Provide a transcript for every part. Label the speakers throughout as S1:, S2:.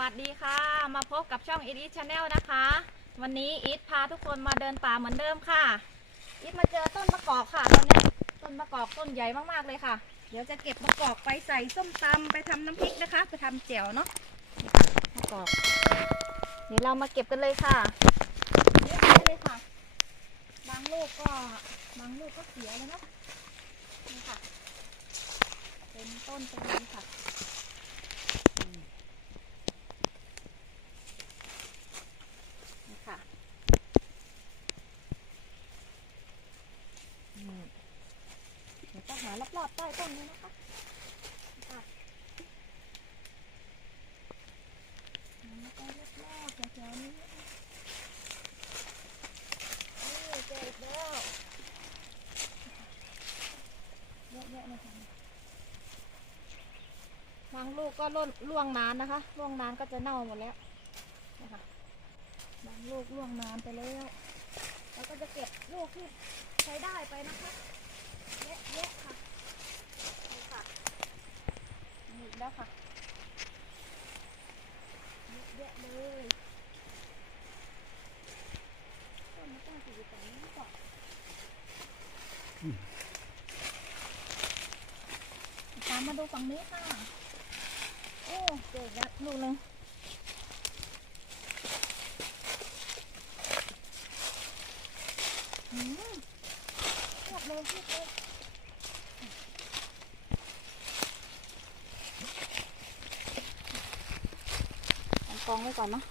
S1: วัสดีค่ะ มาพบกับช่องอี t ชาแนลนะคะ วันนี้อีทพาทุกคนมาเดินป่าเหมือนเดิมค่ะอีทมาเจอต้นมะกอกค่ะตอนนี้ต้นมะกอกต้นใหญ่มากๆเลยค่ะ เดี๋ยวจะเก็บมะกอกไปใส่ส้มตำไปทำน้ำพริกนะคะ ไปทำแจ่วเนาะมะกอกเดี๋ยวเรามาเก็บกันเลยค่ะเยอะแยะเลยค่ะ บางลูกก็บางลูกก็เสียแล้วเนาะนี่ค่ะ เป็นต้นเป็นนี้ค่ะ นี่ค่ะอืมเดี๋ยวจะหาร อบๆใต้ต้นนี้นะคะนี่ค่ะหาไปรอบๆแถวๆนี้นะคะนี่เจออีกแล้วเยอะแยะเลยค่ะบางลูกก็ล่นล่วงนานนะคะล่วงนานก็จะเน่าหมดแล้วนะคะบางลูกล่วงนานไปแล้วเราก็จะเก็บลูกที่ใช้ได้ไปนะคะเยอะแยะค่ะนี่ค่ะมีอีกแล้วค่ะเยอะแยะเลยต้นมะกอกอยู่ตรงนี้ก่อน ตามมาดูฝั่งนี้ค่ะ โอ้เจออีกแล้วลูกหนึงอืมหมดเลยพี่เอ๊กองไว้ก่อนเนาะ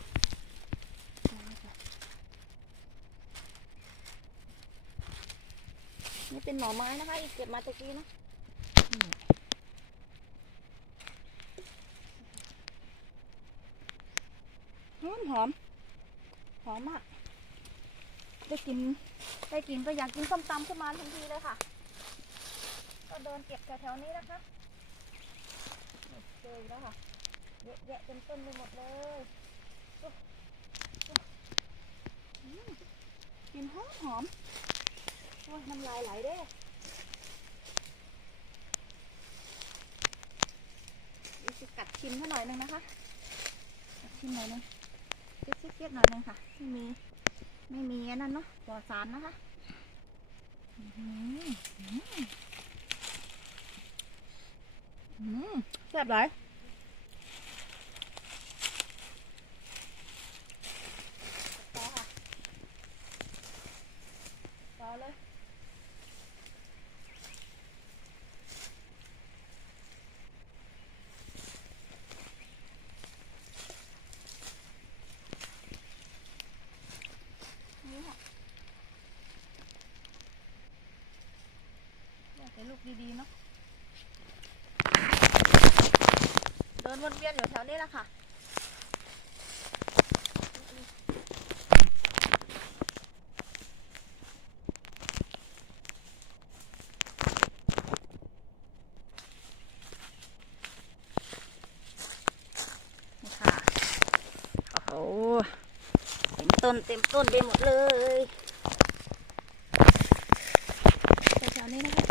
S1: นี่เป็นหน่อไม้นะคะ อีกเก็บมาตะกี้นะหอมหอมหอมมาก ได้กิน ได้กินก็อยากกินส้มตำขึ้นมาทันทีเลยค่ะ ก็เดินเก็บแถวๆนี้นะคะเจอแล้วค่ะเยอะแยะเต็มต้นไปหมดเลยกินหอมหอม โอ้ยน้ำลายไหลเด้ดี๋ยวจะกัดชิมเขาหน่อยหนึงนะคะ กัดชิมหน่อยนึงเก็ดเก็ดๆหน่อยหนึงค่ะ ไม่มี ไม่มีอันนั่นเนาะปลอดสารนะคะอื้อหืออื้อหือแซ่บหลายต่อค่ะต่อเลยนี่ค่ะ อยากได้ลูกดีๆเนาะเดินวนเวียนอยู่แถวนี้แหละค่ะนี่ค่ะโอ้โหเต็มต้นเต็มต้นไปหมดเลยแถวๆนี้นะคะ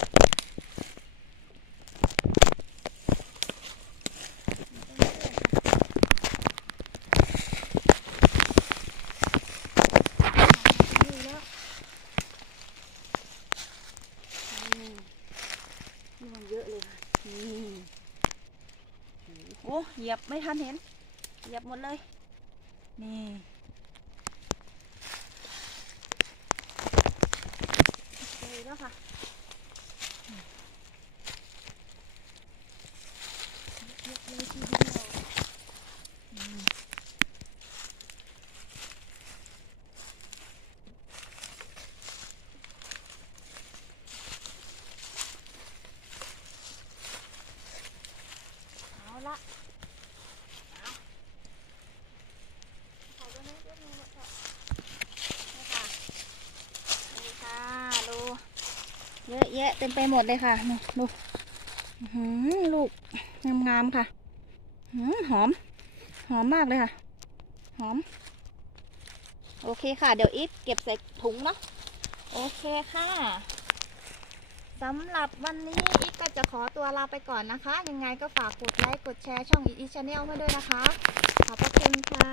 S1: นี่แล้วนี่นี่มันเยอะเลยค่ะ นี่โอ้เหยียบไม่ทันเห็น เหยียบหมดเลย นี่ เลยแล้วค่ะเยอะเลยทีเดียวอืม เอา ละเอาขอตันี้ยกมือมาเถอะนี่ค่ะนี่ค่ะดูเยอะแยะเต็มไปหมดเลยค่ะนี่ดูหือลูกงามๆค่ะหือหอม หอมมากเลยค่ะ หอม โอเคค่ะ เดี๋ยวอีฟเก็บใส่ถุงเนาะโอเคค่ะ สำหรับวันนี้อีกก็จะขอตัวลาไปก่อนนะคะ ยังไงก็ฝากกดไลค์กดแชร์ช่องอีอีชาแนลมาด้วยนะคะ ขอบพระคุณค่ะ